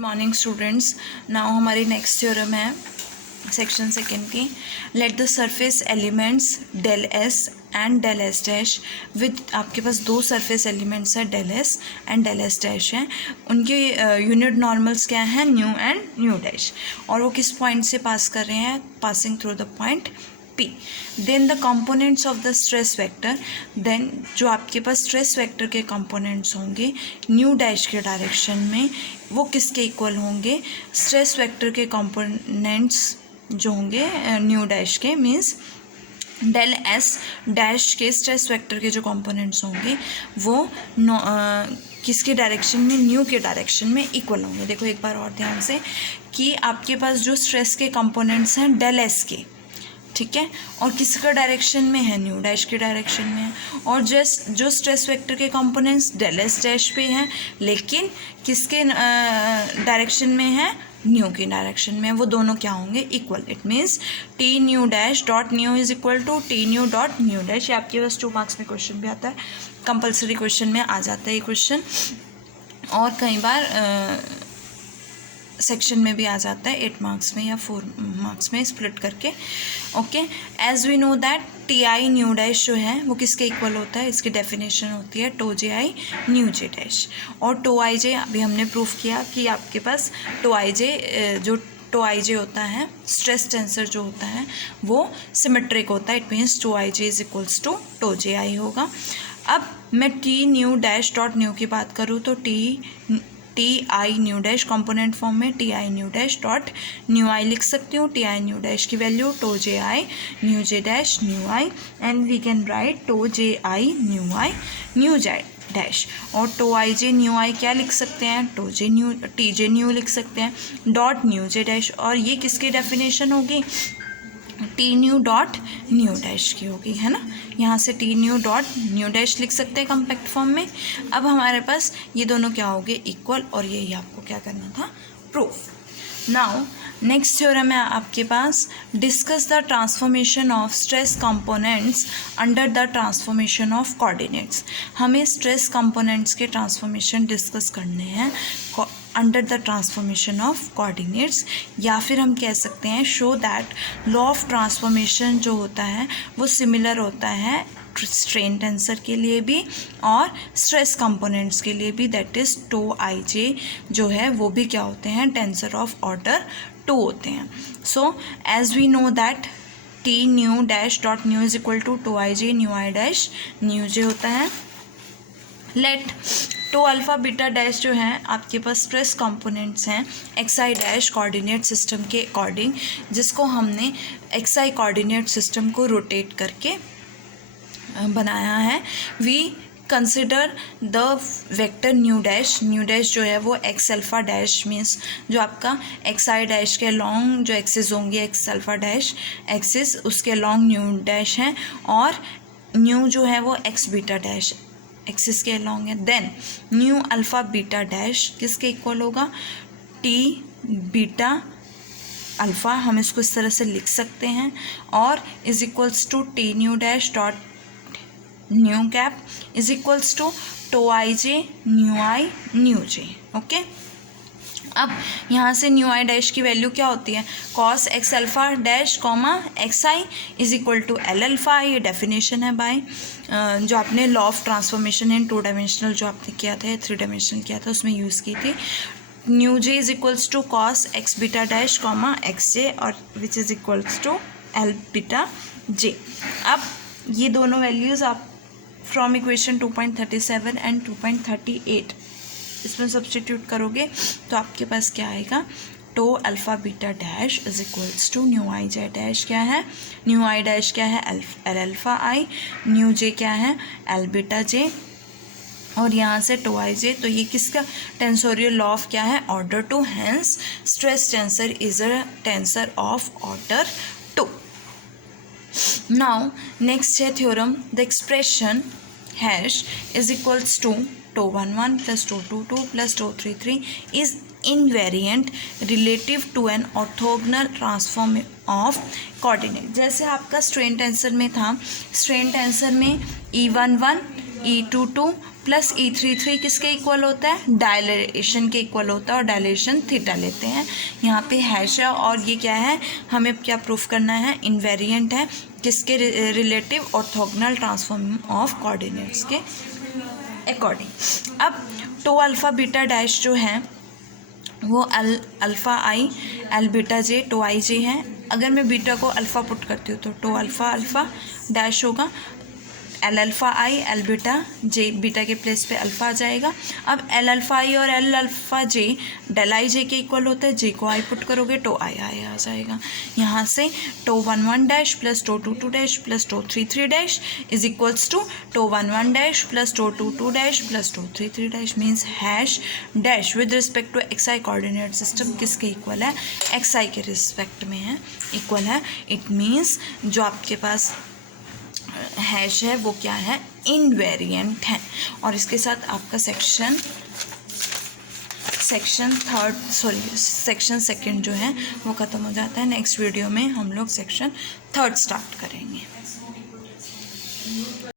Morning students, now हमारी next theorem है section second की। Let the surface elements del S and del S dash with, आपके पास दो सरफेस एलिमेंट्स है del S and del S dash हैं, उनके यूनिट नॉर्मल्स क्या हैं, न्यू एंड न्यू डैश, और वो किस पॉइंट से पास कर रहे हैं, passing through the point P. Then the components of the stress vector, then जो आपके पास स्ट्रेस वेक्टर के कंपोनेंट्स होंगे न्यू डैश के डायरेक्शन में, वो किसके इक्वल होंगे, स्ट्रेस वेक्टर के कंपोनेंट्स जो होंगे न्यू डैश के, मीन्स डेल एस डैश के स्ट्रेस वेक्टर के जो कंपोनेंट्स होंगे वो किसके डायरेक्शन में, न्यू के डायरेक्शन में इक्वल होंगे। देखो एक बार और ध्यान से कि आपके पास जो स्ट्रेस के कंपोनेंट्स हैं डेल एस के, ठीक है, और किसका डायरेक्शन में है, न्यू डैश के डायरेक्शन में है, और जो स्ट्रेस वेक्टर के कंपोनेंट्स डेल एस डैश पे हैं लेकिन किसके डायरेक्शन में है, न्यू के डायरेक्शन में, वो दोनों क्या होंगे, equal. It means T nu dash dot nu is equal to T nu dot nu dash. ये आपके पास 2 मार्क्स में क्वेश्चन भी आता है, कंपलसरी क्वेश्चन में आ जाता है ये क्वेश्चन, और कई बार सेक्शन में भी आ जाता है 8 मार्क्स में या 4 मार्क्स में स्प्लिट करके। Okay, as we know that T I nu dash जो है वो किसके इक्वल होता है, इसकी डेफिनेशन होती है tau J I nu J dash, और टो आई जे अभी हमने प्रूफ किया कि आपके पास टो आई जे होता है, स्ट्रेस टेंसर जो होता है वो सिमेट्रिक होता है। It means tau I J is equals to tau J I होगा। अब मैं T nu dash dot nu की बात करूँ तो T I nu dash component form में T I nu dash dot nu I लिख सकती हूँ। टी आई न्यू डैश की value tau J I nu J dash nu I, and we can write tau J I nu J dash, और tau I J nu आई क्या लिख सकते हैं, T जे new लिख सकते हैं डॉट न्यू जे डैश, और ये किसकी डेफिनेशन होगी, T nu dot nu dash की होगी, है ना। यहाँ से T nu dot nu dash लिख सकते हैं कम्पैक्ट फॉर्म में। अब हमारे पास ये दोनों क्या हो गए, इक्वल, और यही आपको क्या करना था, प्रूफ। नाउ नेक्स्ट थ्योरम है आपके पास, discuss the transformation of stress components under the transformation of coordinates. हमें स्ट्रेस कंपोनेंट्स के ट्रांसफॉर्मेशन डिस्कस करने हैं under the transformation of coordinates, या फिर हम कह सकते हैं show that law of transformation जो होता है वो सिमिलर होता है स्ट्रेन टेंसर के लिए भी और स्ट्रेस कंपोनेंट्स के लिए भी, दैट इज़ टो आई जे जो है वो भी क्या होते हैं, टेंसर ऑफ ऑर्डर 2 होते हैं। So as we know that T nu dash dot nu is equal to tau I J nu I dash nu J होता है। Let tau alpha beta dash जो है आपके पास स्ट्रेस कंपोनेंट्स हैं X I dash coordinate system के according, जिसको हमने एक्स आई कोऑर्डिनेट सिस्टम को रोटेट करके बनाया है। We consider the vector nu dash जो है वो एक्स अल्फ़ा डैश, मीन्स जो आपका एक्स आई डैश के लॉन्ग जो एक्सिस होंगे एक्स अल्फ़ा डैश एक्सिस उसके लॉन्ग न्यू डैश हैं, और न्यू जो है वो एक्स बीटा डैश एक्सिस के लॉन्ग है। Then nu alpha beta dash किसके इक्वल होगा, टी बीटा अल्फ़ा, हम इसको इस तरह से लिख सकते हैं, और is equals to T nu dash dot nu cap is equals to tau I J nu J. Okay, अब यहाँ से न्यू आई डैश की वैल्यू क्या होती है, cos X alpha dash comma X I is equal to L alpha. ये definition है by जो आपने law of transformation in 2 dimensional जो आपने किया था, 3 डायमेंशनल किया था, उसमें यूज़ की थी। Nu J is equals to cos X beta dash comma X J, और which is equals to L beta J. अब ये दोनों वैल्यूज़ आप फ्रॉम इक्वेशन 2.37 एंड 2.38 इसमें सब्सटीट्यूट करोगे तो आपके पास क्या आएगा, tau alpha beta dash is equals to nu I J dash क्या है, न्यू आई डैश क्या है, L alpha I, nu J क्या है, एल बीटा जे, और यहाँ से टो आई जे, तो ये किसका टेंसोरियल लॉ ऑफ क्या है, order 2, hence stress tensor is a tensor of order 2। Now next है theorem, the expression hash is equals to tau 11 प्लस टो 22 प्लस tau 33 is invariant relative to an orthogonal transform of coordinate. जैसे आपका strain tensor में था, strain tensor में E11 E22 plus E33 किसके equal होता है, डायलेशन के इक्वल होता है, और डायलेशन थीटा लेते हैं। यहाँ पे हैश है और ये क्या है, हमें क्या प्रूफ करना है, इनवेरिएंट है किसके relative, orthogonal transform of coordinates के अकॉर्डिंग। अब टो अल्फ़ा बीटा डैश जो है वो alpha I L beta J tau I J है। अगर मैं बीटा को अल्फ़ा पुट करती हूँ तो टो अल्फ़ा अल्फ़ा डैश होगा, L alpha I L beta J, beta के प्लेस पे अल्फ़ा आ जाएगा। अब एल अल्फ़ा आई और L alpha J del I J के इक्वल होता है, जे को आई पुट करोगे टो आई आई आ जाएगा। यहाँ से tau 1 1 dash plus tau 2 2 dash plus tau 3 3 dash is equals to tau 1 1 dash plus tau 2 2 dash plus tau 3 3 dash, means hash dash with respect to X I coordinate system किसके equal है, X I के respect में है, equal है। It means जो आपके पास hash है वो क्या है, इनवेरिएंट है। और इसके साथ आपका सेक्शन सेकंड जो है वो ख़त्म हो जाता है। नेक्स्ट वीडियो में हम लोग सेक्शन 3 स्टार्ट करेंगे।